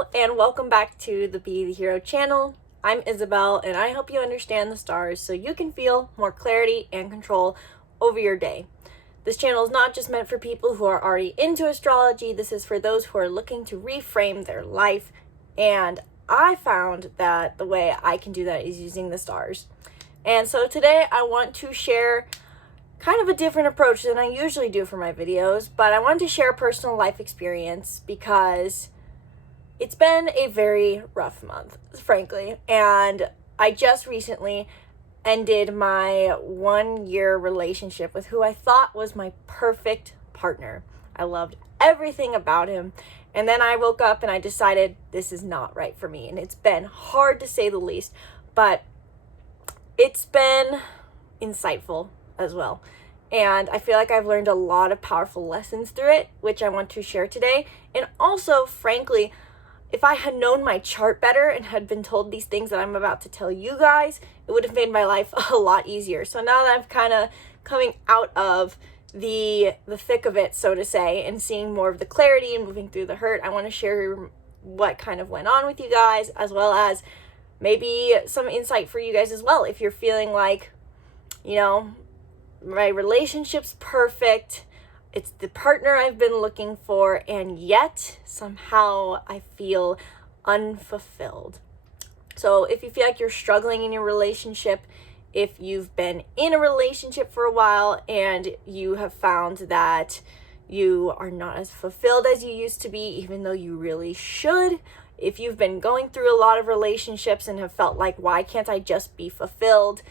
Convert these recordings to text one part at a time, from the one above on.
Hello and welcome back to the Be the Hero channel. I'm Isabelle and I help you understand the stars so you can feel more clarity and control over your day. This channel is not just meant for people who are already into astrology. This is for those who are looking to reframe their life, and I found that the way I can do that is using the stars. And so today I want to share kind of a different approach than I usually do for my videos, but I wanted to share a personal life experience because it's been a very rough month, frankly, and I just recently ended my 1-year relationship with who I thought was my perfect partner. I loved everything about him, and then I woke up and I decided this is not right for me, and it's been hard to say the least, but it's been insightful as well. And I feel like I've learned a lot of powerful lessons through it, which I want to share today. And also, frankly, if I had known my chart better and had been told these things that I'm about to tell you guys, it would have made my life a lot easier. So now that I'm kind of coming out of the thick of it, so to say, and seeing more of the clarity and moving through the hurt, I want to share what kind of went on with you guys, as well as maybe some insight for you guys as well. If you're feeling like, you know, my relationship's perfect, it's the partner I've been looking for, and yet somehow I feel unfulfilled. So if you feel like you're struggling in your relationship, if you've been in a relationship for a while and you have found that you are not as fulfilled as you used to be, even though you really should, if you've been going through a lot of relationships and have felt like, why can't I just be fulfilled?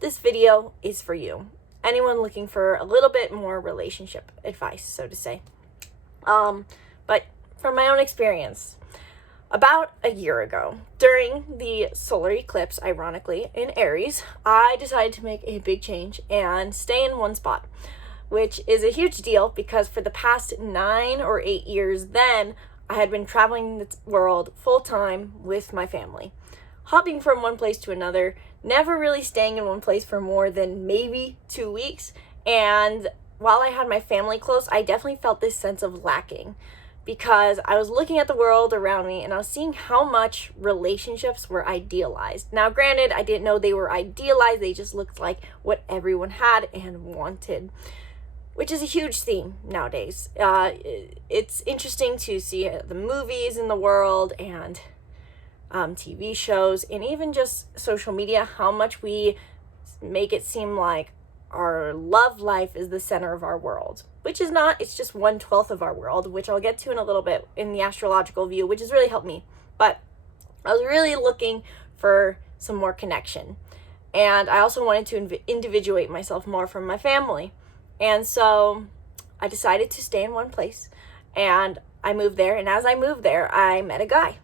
This video is for you. Anyone looking for a little bit more relationship advice, so to say. But from my own experience, about a year ago, during the solar eclipse, ironically, in Aries, I decided to make a big change and stay in one spot, which is a huge deal because for the past 9 or 8 years then, I had been traveling the world full-time with my family, hopping from one place to another, never really staying in one place for more than maybe 2 weeks. And while I had my family close, I definitely felt this sense of lacking because I was looking at the world around me and I was seeing how much relationships were idealized. Now, granted, I didn't know they were idealized. They just looked like what everyone had and wanted, which is a huge theme nowadays. It's interesting to see the movies in the world and TV shows and even just social media, how much we make it seem like our love life is the center of our world, which is not. It's just 1/12 of our world, which I'll get to in a little bit in the astrological view, which has really helped me. But I was really looking for some more connection, and I also wanted to individuate myself more from my family, and so I decided to stay in one place, and I moved there. And as I moved there, I met a guy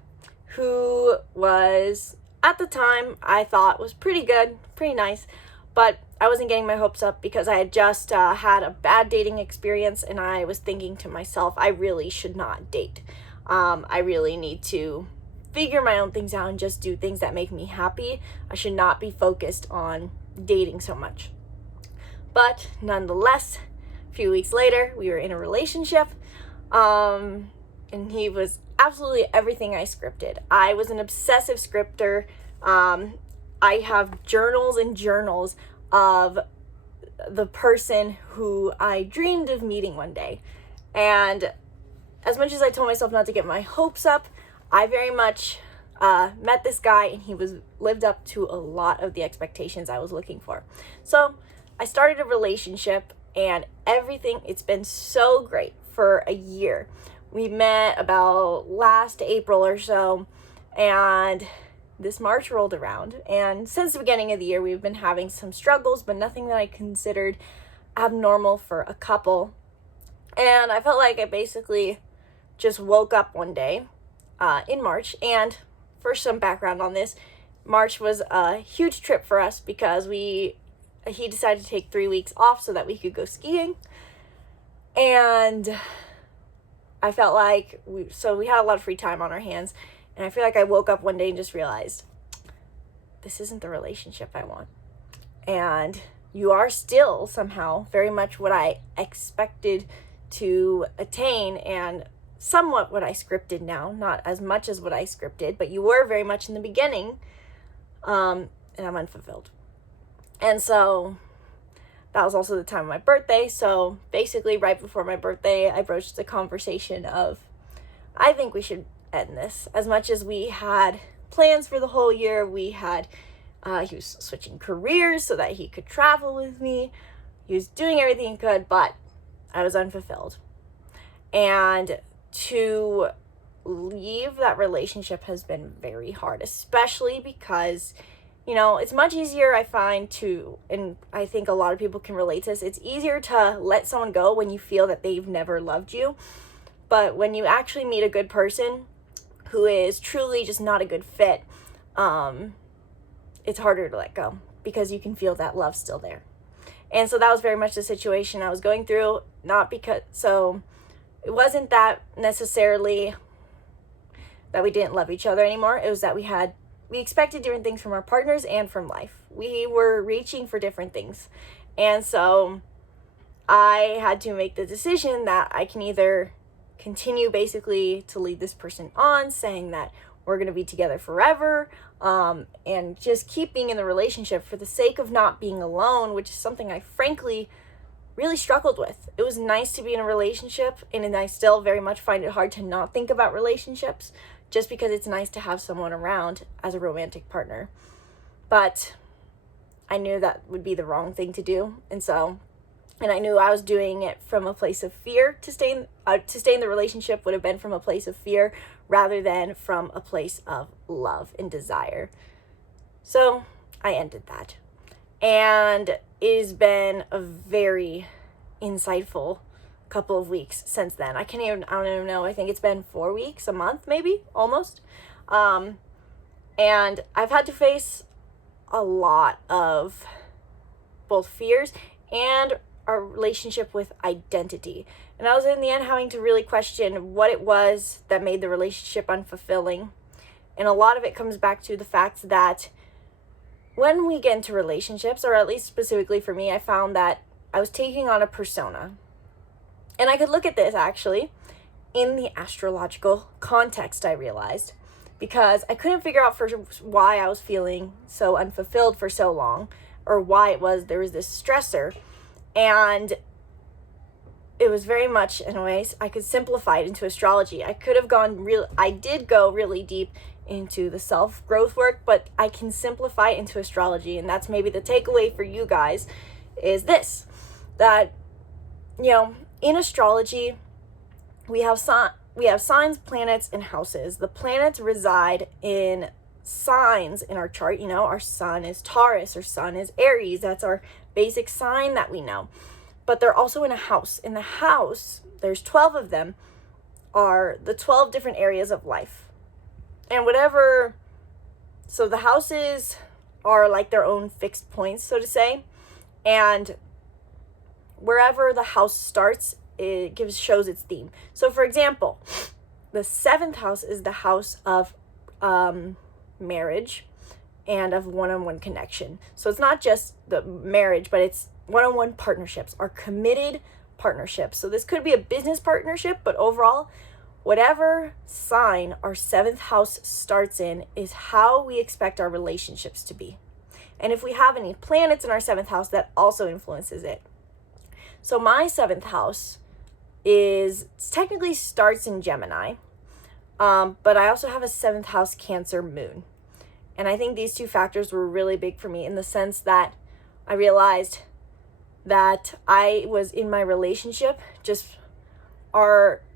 who was, at the time, I thought was pretty good, pretty nice, but I wasn't getting my hopes up because I had just had a bad dating experience, and I was thinking to myself, I really should not date. I really need to figure my own things out and just do things that make me happy. I should not be focused on dating so much. But nonetheless, a few weeks later, we were in a relationship, and he was absolutely everything I scripted. I was an obsessive scripter. I have journals and journals of the person who I dreamed of meeting one day. And as much as I told myself not to get my hopes up, I very much met this guy, and he lived up to a lot of the expectations I was looking for. So I started a relationship, and it's been so great for a year. We met about last April or so, and this March rolled around. And since the beginning of the year, we've been having some struggles, but nothing that I considered abnormal for a couple. And I felt like I basically just woke up one day in March. And for some background on this, March was a huge trip for us because he decided to take 3 weeks off so that we could go skiing. And I felt like we had a lot of free time on our hands, and I feel like I woke up one day and just realized this isn't the relationship I want. And you are still somehow very much what I expected to attain, and somewhat what I scripted now, not as much as what I scripted, but you were very much in the beginning, and I'm unfulfilled. And so that was also the time of my birthday. So basically right before my birthday, I broached the conversation of, I think we should end this. As much as we had plans for the whole year, we had, he was switching careers so that he could travel with me. He was doing everything he could, but I was unfulfilled. And to leave that relationship has been very hard, especially because, you know, it's much easier, I find, to, and I think a lot of people can relate to this, it's easier to let someone go when you feel that they've never loved you. But when you actually meet a good person who is truly just not a good fit, it's harder to let go because you can feel that love still there. And so that was very much the situation I was going through, so it wasn't that necessarily that we didn't love each other anymore. It was that we expected different things from our partners and from life. We were reaching for different things. And so I had to make the decision that I can either continue basically to lead this person on, saying that we're going to be together forever, and just keep being in the relationship for the sake of not being alone, which is something I frankly really struggled with. It was nice to be in a relationship, and I still very much find it hard to not think about relationships, just because it's nice to have someone around as a romantic partner. But I knew that would be the wrong thing to do, and I knew I was doing it from a place of fear. To stay in the relationship would have been from a place of fear rather than from a place of love and desire. So I ended that. And it has been a very insightful couple of weeks since then. I don't even know. I think it's been 4 weeks, a month, maybe, almost. And I've had to face a lot of both fears and our relationship with identity. And I was in the end having to really question what it was that made the relationship unfulfilling. And a lot of it comes back to the fact that when we get into relationships, or at least specifically for me, I found that I was taking on a persona. And I could look at this actually in the astrological context, I realized, because I couldn't figure out first why I was feeling so unfulfilled for so long, or why there was this stressor. And it was very much, in a way, I could simplify it into astrology. I did go really deep into the self-growth work, but I can simplify it into astrology. And that's maybe the takeaway for you guys is this, that, you know, in astrology, we have signs, planets, and houses. The planets reside in signs in our chart. You know, our sun is Taurus, our sun is Aries. That's our basic sign that we know. But they're also in a house. In the house, there's 12 of them, are the 12 different areas of life. And so the houses are like their own fixed points, so to say. And wherever the house starts, it shows its theme. So for example, the 7th house is the house of marriage and of one-on-one connection. So it's not just the marriage, but it's one-on-one partnerships, or committed partnerships. So this could be a business partnership, but overall, whatever sign our 7th house starts in is how we expect our relationships to be. And if we have any planets in our 7th house, that also influences it. So my 7th house technically starts in Gemini, but I also have a 7th house Cancer moon. And I think these two factors were really big for me in the sense that I realized that I was in my relationship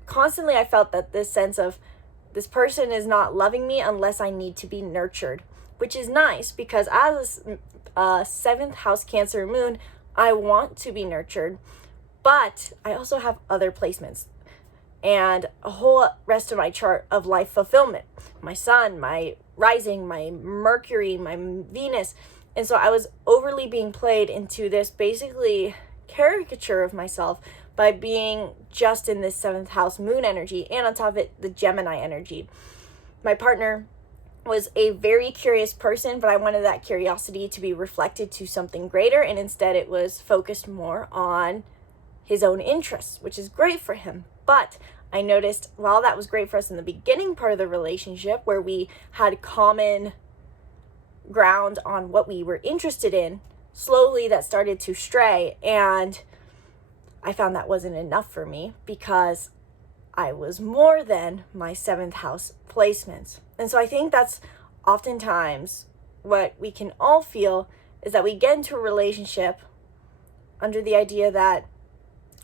constantly I felt that this sense of this person is not loving me unless I need to be nurtured, which is nice because as a 7th house Cancer moon, I want to be nurtured, but I also have other placements and a whole rest of my chart of life fulfillment. My sun, my rising, my Mercury, my Venus. And so I was overly being played into this basically caricature of myself by being just in this 7th house moon energy, and on top of it, the Gemini energy. My partner was a very curious person, but I wanted that curiosity to be reflected to something greater, and instead it was focused more on his own interests, which is great for him. But I noticed while that was great for us in the beginning part of the relationship, where we had common ground on what we were interested in, slowly that started to stray, and I found that wasn't enough for me because I was more than my 7th house placements. And so I think that's oftentimes what we can all feel, is that we get into a relationship under the idea that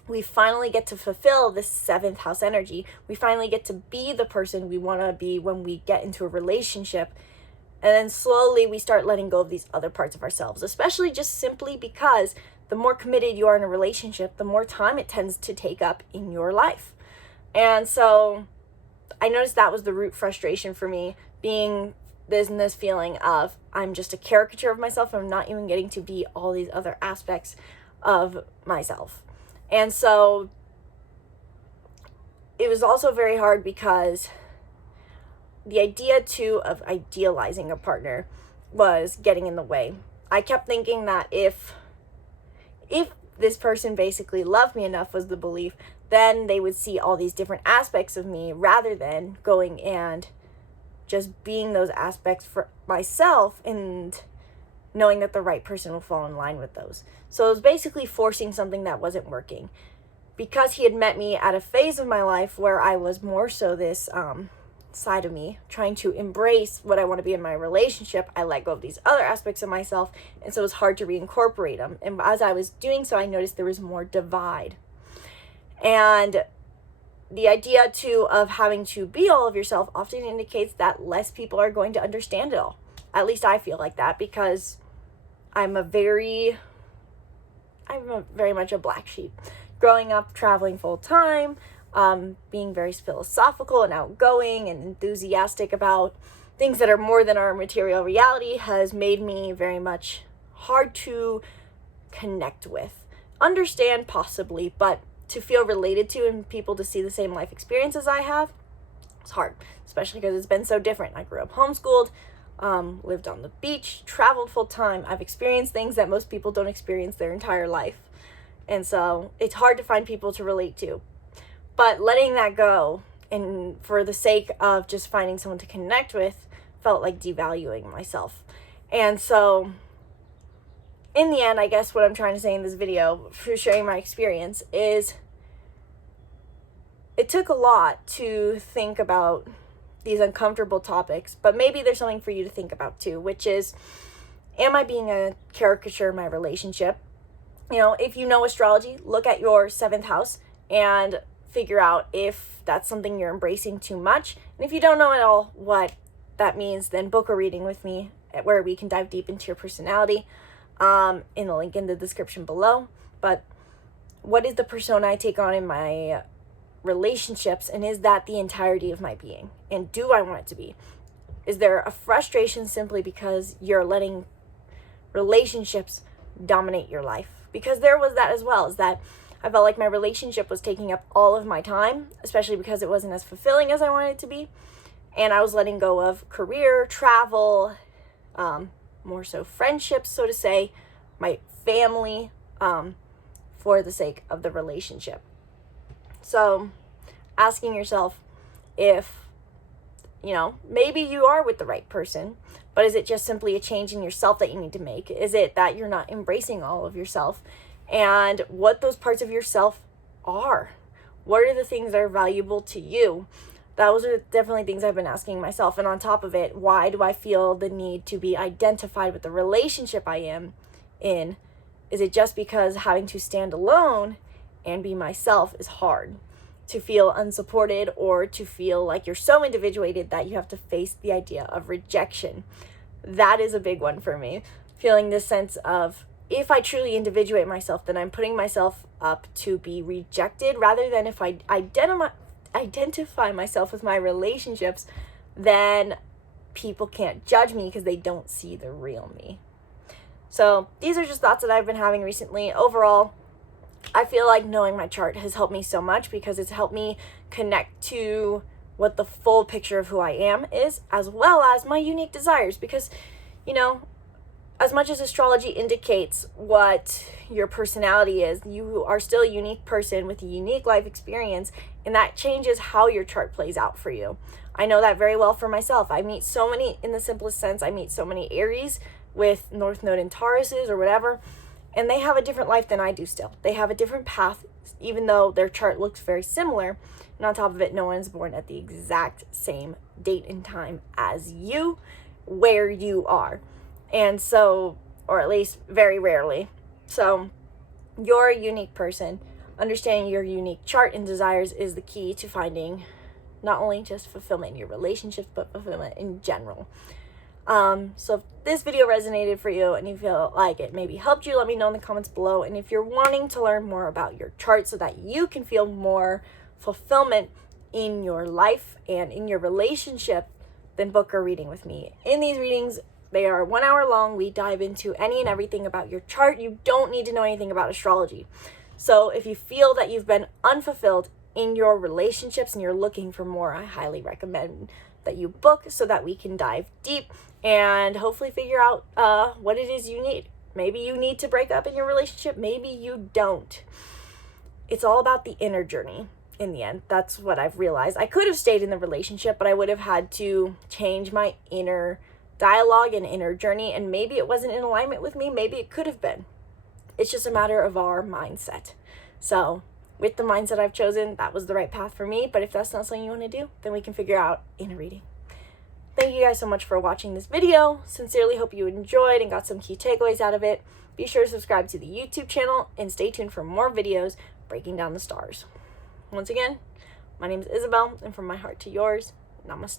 we finally get to fulfill this 7th house energy. We finally get to be the person we want to be when we get into a relationship. And then slowly we start letting go of these other parts of ourselves, especially just simply because the more committed you are in a relationship, the more time it tends to take up in your life. And so I noticed that was the root frustration for me, being this feeling of I'm just a caricature of myself. I'm not even getting to be all these other aspects of myself. And so it was also very hard because the idea too of idealizing a partner was getting in the way. I kept thinking that if this person basically loved me enough, was the belief, then they would see all these different aspects of me rather than going and just being those aspects for myself and knowing that the right person will fall in line with those. So it was basically forcing something that wasn't working. Because he had met me at a phase of my life where I was more so this side of me, trying to embrace what I want to be in my relationship, I let go of these other aspects of myself, and so it was hard to reincorporate them. And as I was doing so, I noticed there was more divide. And the idea too of having to be all of yourself often indicates that less people are going to understand it all. At least I feel like that, because I'm very much a black sheep. Growing up, traveling full time, being very philosophical and outgoing and enthusiastic about things that are more than our material reality has made me very much hard to connect with. Understand possibly, but to feel related to and people to see the same life experiences I have, it's hard, especially because it's been so different. I grew up homeschooled, lived on the beach, traveled full time. I've experienced things that most people don't experience their entire life. And so it's hard to find people to relate to. But letting that go, and for the sake of just finding someone to connect with, felt like devaluing myself. And so in the end, I guess what I'm trying to say in this video for sharing my experience is it took a lot to think about these uncomfortable topics, but maybe there's something for you to think about too, which is, am I being a caricature in my relationship? You know, if you know astrology, look at your 7th house and figure out if that's something you're embracing too much. And if you don't know at all what that means, then book a reading with me where we can dive deep into your personality, in the link in the description below. But what is the persona I take on in my relationships, and is that the entirety of my being? And do I want it to be? Is there a frustration simply because you're letting relationships dominate your life? Because there was that as well, is that I felt like my relationship was taking up all of my time, especially because it wasn't as fulfilling as I wanted it to be. And I was letting go of career, travel, more so friendships, so to say, my family, for the sake of the relationship. So asking yourself if, maybe you are with the right person, but is it just simply a change in yourself that you need to make? Is it that you're not embracing all of yourself and what those parts of yourself are? What are the things that are valuable to you? Those are definitely things I've been asking myself. And on top of it, why do I feel the need to be identified with the relationship I am in? Is it just because having to stand alone and be myself is hard? To feel unsupported, or to feel like you're so individuated that you have to face the idea of rejection? That is a big one for me. Feeling this sense of, if I truly individuate myself, then I'm putting myself up to be rejected, rather than if I identify myself with my relationships, then people can't judge me because they don't see the real me. So these are just thoughts that I've been having recently. Overall, I feel like knowing my chart has helped me so much, because it's helped me connect to what the full picture of who I am is, as well as my unique desires. Because, as much as astrology indicates what your personality is, you are still a unique person with a unique life experience, And that changes how your chart plays out for you. I know that very well for myself. I meet so many, in the simplest sense, I meet so many Aries with North Node in Tauruses or whatever, and they have a different life than I do still. They have a different path, even though their chart looks very similar. And on top of it, no one's born at the exact same date and time as you, where you are. And so, or at least very rarely. So you're a unique person. Understanding your unique chart and desires is the key to finding not only just fulfillment in your relationships, but fulfillment in general. So if this video resonated for you and you feel like it maybe helped you, let me know in the comments below. And if you're wanting to learn more about your chart so that you can feel more fulfillment in your life and in your relationship, then book a reading with me. In these readings, they are 1 hour long. We dive into any and everything about your chart. You don't need to know anything about astrology. So if you feel that you've been unfulfilled in your relationships and you're looking for more, I highly recommend that you book so that we can dive deep and hopefully figure out what it is you need. Maybe you need to break up in your relationship. Maybe you don't. It's all about the inner journey in the end. That's what I've realized. I could have stayed in the relationship, but I would have had to change my inner dialogue and inner journey, and maybe it wasn't in alignment with me. Maybe it could have been. It's just a matter of our mindset. So with the mindset I've chosen, that was the right path for me. But if that's not something you want to do, then we can figure out in a reading. Thank you guys so much for watching this video. Sincerely hope you enjoyed and got some key takeaways out of it. Be sure to subscribe to the YouTube channel and stay tuned for more videos breaking down the stars. Once again, my name is Isabelle, and from my heart to yours, namaste.